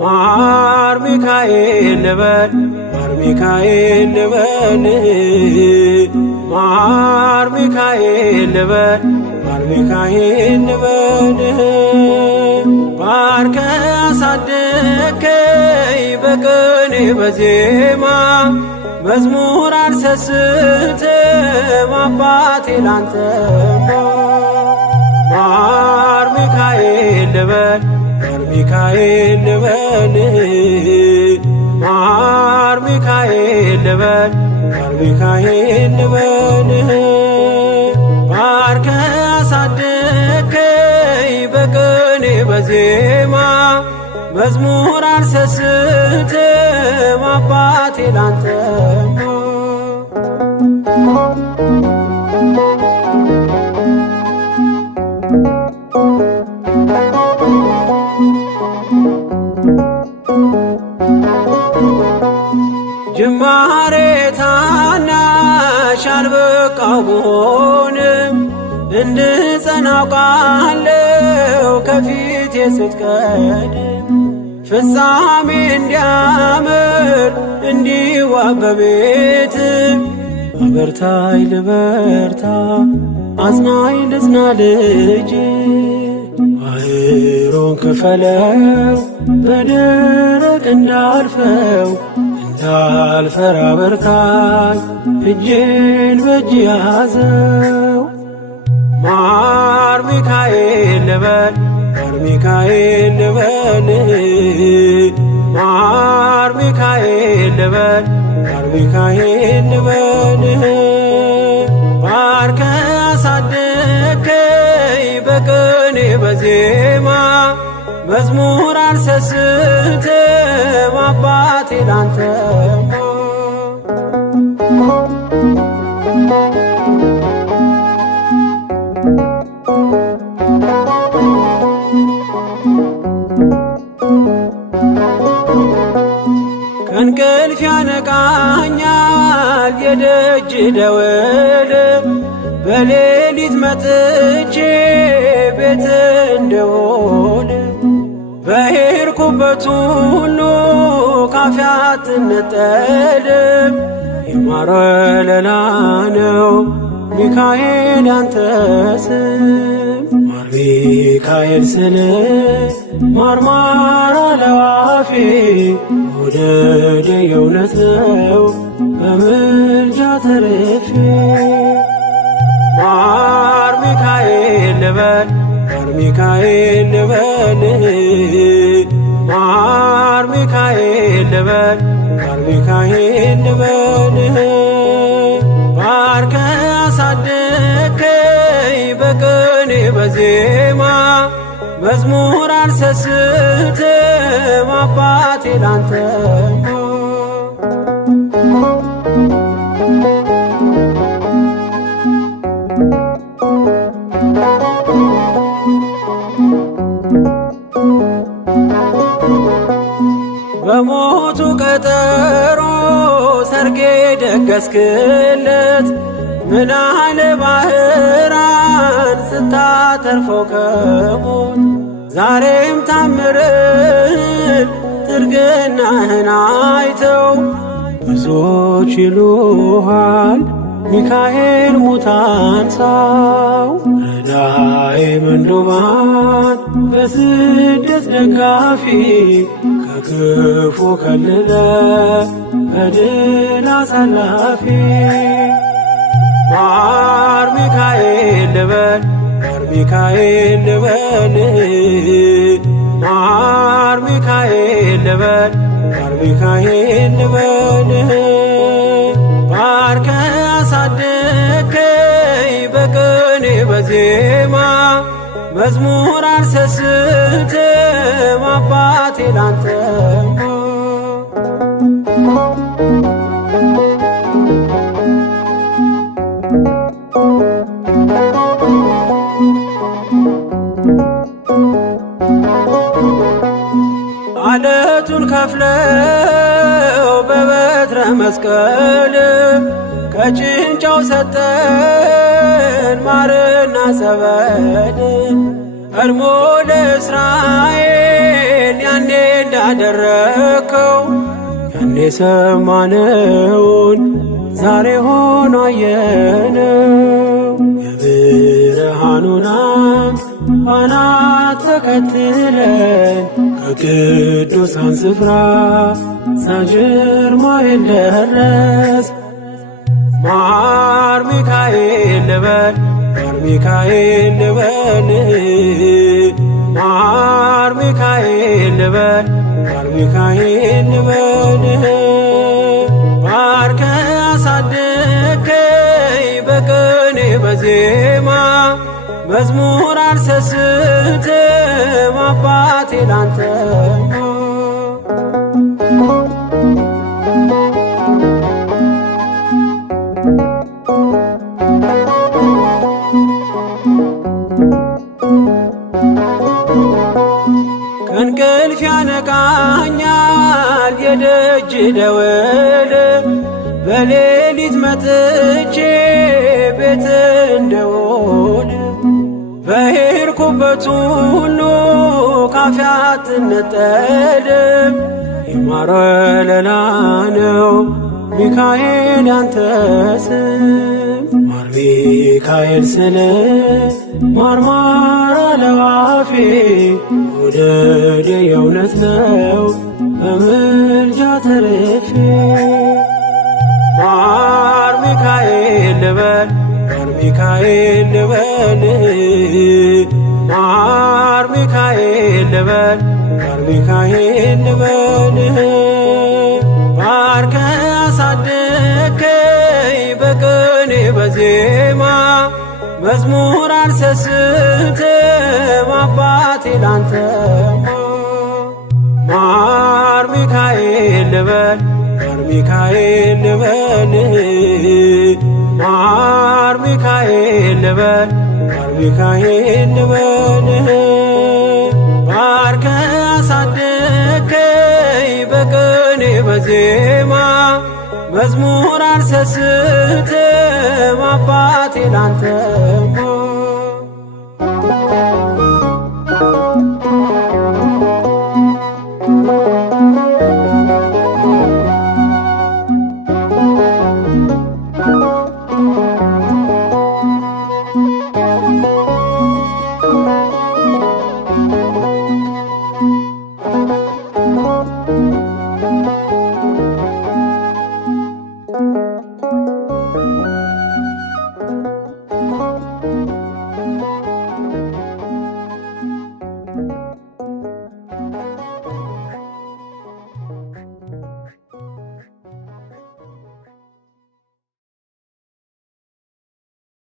ማር ሚካኤል ልበል ማር ሚካኤል ልበል ማር ሚካኤል ልበል ማር ሚካኤል ልበል ባርከ አሳደከኝ በቅኔ በዜማ መዝሙር አልሰስትም አባቴ ላንተማ ማር ሚካኤል ልበል ማር ሚካኤል ልበል ማር ሚካኤል ልበል ማር ሚካኤል ልበል ባርከ አሳደከኝ በቅኔ በዜማ መዝሙር አልሰስትም አባቴ ላንተማ ጅማሬ ታናሽ አልበቃው ብሆንም እንድጸና አውቃለሁ ከፊቴ ስትቀድም ፍጻሜ እንዲያምር እንዲዋብ በቤት አበርታይ ልበርታ አጽናኝ ልጽና ልጅ ባህሩን ክፈለው በደረቅ እንዳልፈው እንዳልፈራ በርታኝ እጄን በእጅ ያዘው ማር ሚካኤል ልበል ማር ሚካኤል ልበል ማር ሚካኤል ልበል ማር ሚካኤል ልበል ባርከ አሳደከኝ በቅኔ በዜማ መዝሙር አልሰስትም አባቴ ላንተማ ከእንቅልፍ ያነቃኛል የደጅ ደወል በሌሊት መጥቼ ቤት እንደሆነ በሄድኩበት ሁሉ ካፌ አትነጠልም የማር ወለላ ነው ሚካኤል ያንተ ስም ማር ሚካኤል ስል ማርማር አለው አፌ መውደድ የእውነት ነው በምልጃ ተርፌ ማር ሚካኤል ልበል ማር ሚካኤል ልበል ማር ሚካኤል ልበል ማር ሚካኤል ልበል ባርከ አሳደከኝ በቅኔ በዜማ መዝሙር አልሰስትም አባቴ ላንተማ በሞቱ ቀጠሮ ሰርጌ ደገስክለት ምናለ ባህራን ስታተርፈው ከሞት ዛሬም ታምርን ትርግናህን አይተው ብዙዎች ይሉሃል ሚካኤል ሙታን ሳው ረዳኤ ምንዱባን በስደት ደጋፊ ከክፉ ከልለ በድል አሳላፊ ማር ሚካኤል ልበል ማር ሚካኤል ልበል ማር ሚካኤል ልበል ማር ሚካኤል ልበል አሳደከኝ በቅኔ በዜማ መዝሙር አልሰስትም አባቴ ላንተማ። ዓለቱን ከፍለው በበትረ መስቀል ከጭንጫው ሰጠን ማርና ጸበል። ቀድሞ ለእስራኤል ያኔ እንዳደረከው ያኔ ሰማነውን ዛሬ ሆኖ አየነው። የብርሃኑን አምድ አናት ተከትለን ከቅዱሳን ስፍራ ሳጅር ማይል ደረስ። ማር ሚካኤል ልበል ማር ሚካኤል ልበል ማር ሚካኤል ልበል ማር ሚካኤል ልበል። ባርከ አሳደከኝ በቅኔ በዜማ መዝሙር አልሰስትም አባቴ ላንተማ። ከእንቅልፍ ያነቃኛል የደጅ ደወል በሌሊት መጥቼ ቤት እንደውል። በሄድኩበት ሁሉ ካፌ አትነጠልም የማር ወለላ ነው ሚካኤል ያንተ ስም። ማር ሚካኤል ስለ ማርማር አለው አፌ መውደድ የእውነት ነው በምልጃ ተርፌ። ማር ሚካኤል ልበል ማር ሚካኤል ልበል ማር ሚካኤል ልበል ማር ሚካኤል ልበል። ባርከ አሳደከኝ በቅኔ በዜማ መዝሙር አልሰስትም አባቴ ላንተማ። ማር ሚካኤል ልበል ማር ሚካኤል ልበል ማር ሚካኤል ልበል ማር ሚካኤል ልበል። ባርከ አሳደከኝ በቅኔ በዜማ መዝሙር አልሰስትም አባቴ ላንተማ።